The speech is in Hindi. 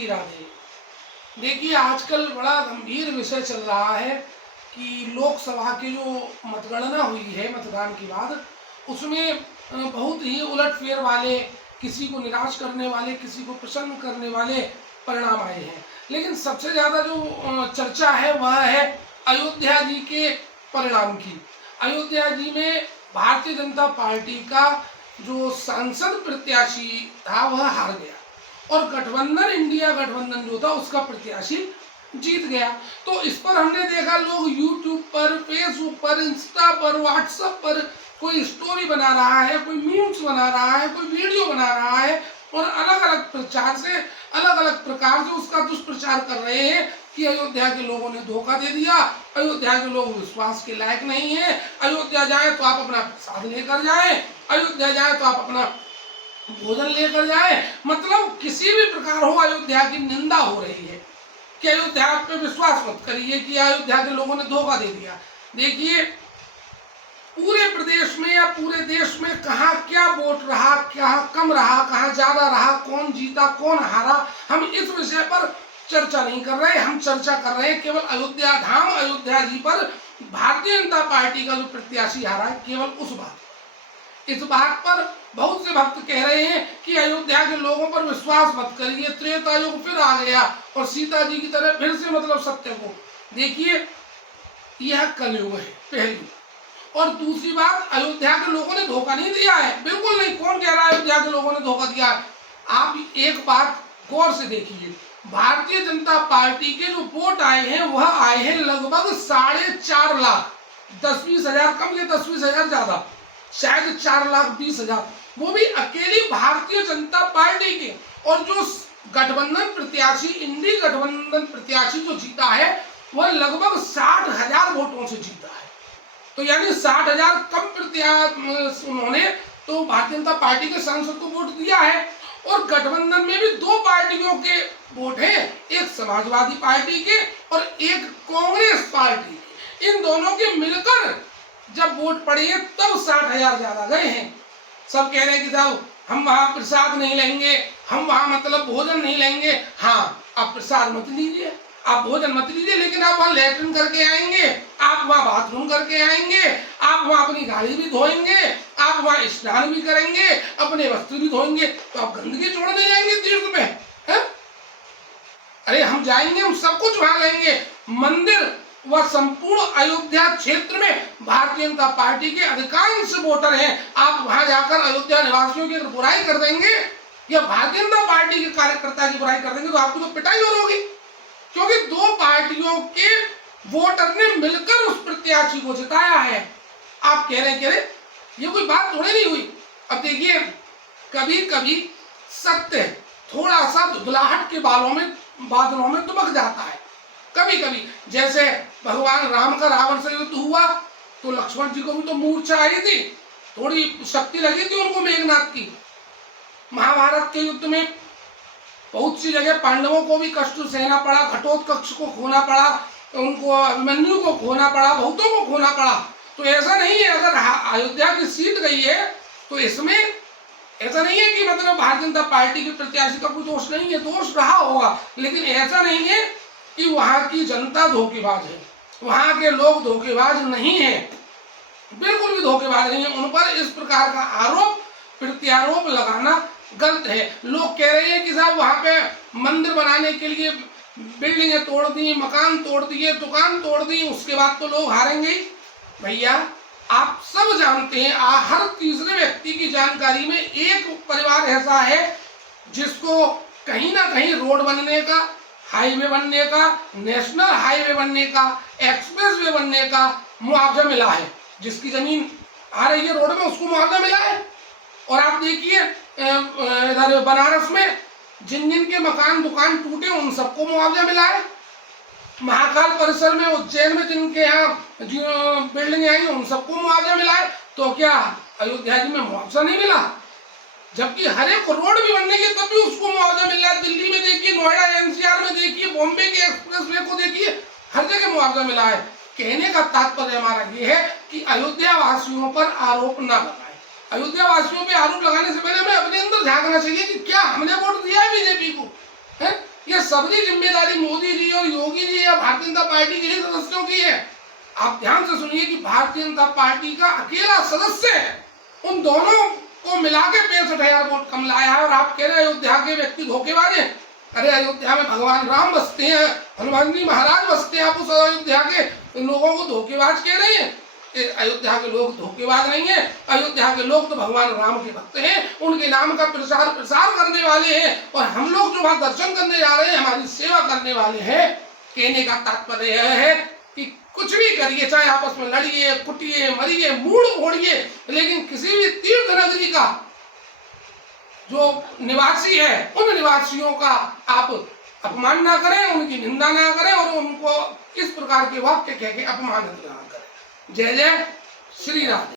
श्री राधे। देखिए, आजकल बड़ा गंभीर विषय चल रहा है कि लोकसभा की जो मतगणना हुई है मतदान के बाद, उसमें बहुत ही उलटफेर वाले, किसी को निराश करने वाले, किसी को प्रसन्न करने वाले परिणाम आए हैं। लेकिन सबसे ज़्यादा जो चर्चा है वह है अयोध्या जी के परिणाम की। अयोध्या जी में भारतीय जनता पार्टी का जो सांसद प्रत्याशी था वह हार गया और गठबंधन, इंडिया गठबंधन जो था उसका प्रत्याशी जीत गया। तो इस पर हमने देखा लोग यूट्यूब पर, फेसबुक पर, इंस्टा पर, व्हाट्सएप पर कोई स्टोरी बना रहा है, कोई मीम्स बना रहा है, कोई वीडियो बना रहा है और अलग अलग प्रचार से, अलग अलग प्रकार से उसका दुष्प्रचार कर रहे हैं कि अयोध्या के लोगों ने धोखा दे दिया, अयोध्या के लोग विश्वास के लायक नहीं है, अयोध्या जाए तो आप अपना प्रसाद लेकर जाए, अयोध्या जाए तो आप अपना भोजन लेकर जाए। मतलब किसी भी प्रकार हो अयोध्या की निंदा हो रही है कि अयोध्या पे विश्वास मत करिए कि अयोध्या के लोगों ने धोखा दे दिया। देखिए, पूरे प्रदेश में या पूरे देश में कहाँ क्या वोट रहा, कहाँ कम रहा, कहाँ ज्यादा रहा, कौन जीता कौन हारा, हम इस विषय पर चर्चा नहीं कर रहे। हम चर्चा कर रहे हैं केवल अयोध्या धाम, अयोध्या जी पर भारतीय जनता पार्टी का जो प्रत्याशी हारा है, केवल उस बात, इस बात पर बहुत से भक्त कह रहे हैं कि अयोध्या के लोगों पर विश्वास मत करिए, त्रेता युग फिर आ गया और सीता जी की तरह फिर से मतलब सत्य को देखिए, यह कलयुग है पहली। और दूसरी बात, अयोध्या के लोगों ने धोखा नहीं दिया है, बिल्कुल नहीं। कौन कह रहा है अयोध्या के लोगों ने धोखा दिया है? आप एक बात गौर से देखिए, भारतीय जनता पार्टी के जो वोट आए हैं वह आए हैं लगभग 4.5 लाख, 10-20 हजार कम या 10-20 हजार ज्यादा, शायद 4,20,000, वो भी अकेली भारतीय जनता पार्टी के। और जो गठबंधन प्रत्याशी, इंडी गठबंधन प्रत्याशी जो जीता है वह लगभग 60,000 वोटों से जीता है। तो यानी 60,000 कम उन्होंने तो भारतीय जनता पार्टी के सांसद को वोट दिया है। और गठबंधन में भी दो पार्टियों के वोट हैं, एक समाजवादी पार्टी के और एक कांग्रेस पार्टी के। इन दोनों के मिलकर जब वोट पड़े हैं तब 60,000 ज्यादा गए हैं। सब कह रहे हैं कि साहब हम वहां प्रसाद नहीं लेंगे, हम वहां मतलब भोजन नहीं लेंगे। हाँ, आप प्रसाद मत लीजिए, आप भोजन मत लीजिए, लेकिन आप वहां लैट्रिन करके आएंगे, आप वहां बाथरूम करके आएंगे, आप वहां अपनी गाड़ी भी धोएंगे, आप वहां स्नान भी करेंगे, अपने वस्त्र भी धोएंगे, तो आप गंदगी छोड़ने जाएंगे तीर्थ में है? अरे हम जाएंगे, हम सब कुछ वहां लेंगे। मंदिर वह संपूर्ण अयोध्या क्षेत्र में भारतीय जनता पार्टी के अधिकांश वोटर हैं। आप वहां जाकर अयोध्या निवासियों की अगर बुराई कर देंगे या भारतीय जनता पार्टी के कार्यकर्ता की बुराई कर देंगे तो आपको तो पिटाई और होगी, क्योंकि दो पार्टियों के वोटर ने मिलकर उस प्रत्याशी को जिताया है। आप कह रहे ये कोई बात थोड़ी नहीं हुई। अब देखिए, कभी कभी सत्य थोड़ा सा धुंधलाहट के बादलों में दुबक जाता है। कभी कभी जैसे भगवान राम का रावण से युद्ध हुआ तो लक्ष्मण जी को भी तो मूर्छा आई थी, थोड़ी शक्ति लगी थी उनको मेघनाथ की। महाभारत के युद्ध में बहुत सी जगह पांडवों को भी कष्ट सहना पड़ा, घटोत्कच को खोना पड़ा, उनको अभिमन्यु को खोना पड़ा, बहुतों को खोना पड़ा। तो ऐसा नहीं है अगर अयोध्या की सीट गई है तो इसमें ऐसा नहीं है कि मतलब भारतीय जनता पार्टी के प्रत्याशी का कोई दोष नहीं है, दोष रहा होगा, लेकिन ऐसा नहीं है कि वहां की जनता धोखेबाज है, वहां के लोग धोखेबाज नहीं है, बिल्कुल भी धोखेबाज नहीं है। उन पर इस प्रकार का आरोप प्रत्यारोप लगाना गलत है। लोग कह रहे हैं कि साहब वहां पे मंदिर बनाने के लिए बिल्डिंगें तोड़ दी, मकान तोड़ दिए, दुकान तोड़ दी, उसके बाद तो लोग हारेंगे। भैया, आप सब जानते हैं, हर तीसरे व्यक्ति की जानकारी में एक परिवार ऐसा है जिसको कहीं ना कहीं रोड बनने का, हाईवे बनने का, नेशनल हाईवे बनने का, एक्सप्रेस वे बनने का मुआवजा मिला है। जिसकी जमीन आ रही है रोड में उसको मुआवजा मिला है। और आप देखिए इधर बनारस में जिन जिन के मकान दुकान टूटे उन सबको मुआवजा मिला है। महाकाल परिसर में, उज्जैन में जिनके यहाँ बिल्डिंग आई उन सबको मुआवजा मिला है। तो क्या अयोध्या जी में मुआवजा नहीं मिला? जबकि हर एक रोड भी बनने के तब भी उसको मुआवजा मिल रहा है। दिल्ली में देखिए, नोएडा एनसीआर में देखिए, बॉम्बे के एक्सप्रेस वे को देखिए, हर जगह मुआवजा मिला है। कहने का तात्पर्य हमारा ये है कि अयोध्या वासियों पर आरोप न लगाएं। अयोध्या वासियों पे आरोप लगाने से पहले हमें अपने अंदर झांकना चाहिए कि क्या हमने वोट दिया है बीजेपी को, है? ये सबकी जिम्मेदारी मोदी जी और योगी जी या भारतीय जनता पार्टी के ही सदस्यों की है। आप ध्यान से सुनिए कि भारतीय जनता पार्टी का अकेला सदस्य है, उन दोनों को मिला के 65,000 वोट कम लाया है। और आप कह रहे हैं अयोध्या के व्यक्ति धोखेबाज हैं। अरे अयोध्या में भगवान राम बसते हैं, हनुमान जी महाराज बसते हैं, आप उस अयोध्या के लोगों को धोखेबाज कह रहे हैं? अयोध्या के लोग धोखेबाज नहीं है, अयोध्या के लोग तो भगवान राम के भक्त हैं, उनके नाम का प्रचार प्रसार करने वाले हैं। और हम लोग जो वहां दर्शन करने जा रहे हैं, हमारी सेवा करने वाले हैं। कहने का तात्पर्य यह है कि कुछ भी करिए, चाहे आपस में लड़िए, कुटिए, मरिए, मूड फोड़िए, लेकिन किसी भी तीर्थ नगरी का जो निवासी है, उन निवासियों का आप अपमान ना करें, उनकी निंदा ना करें और उनको इस प्रकार के वाक्य कह के अपमानित ना करें। जय जय श्री राधे।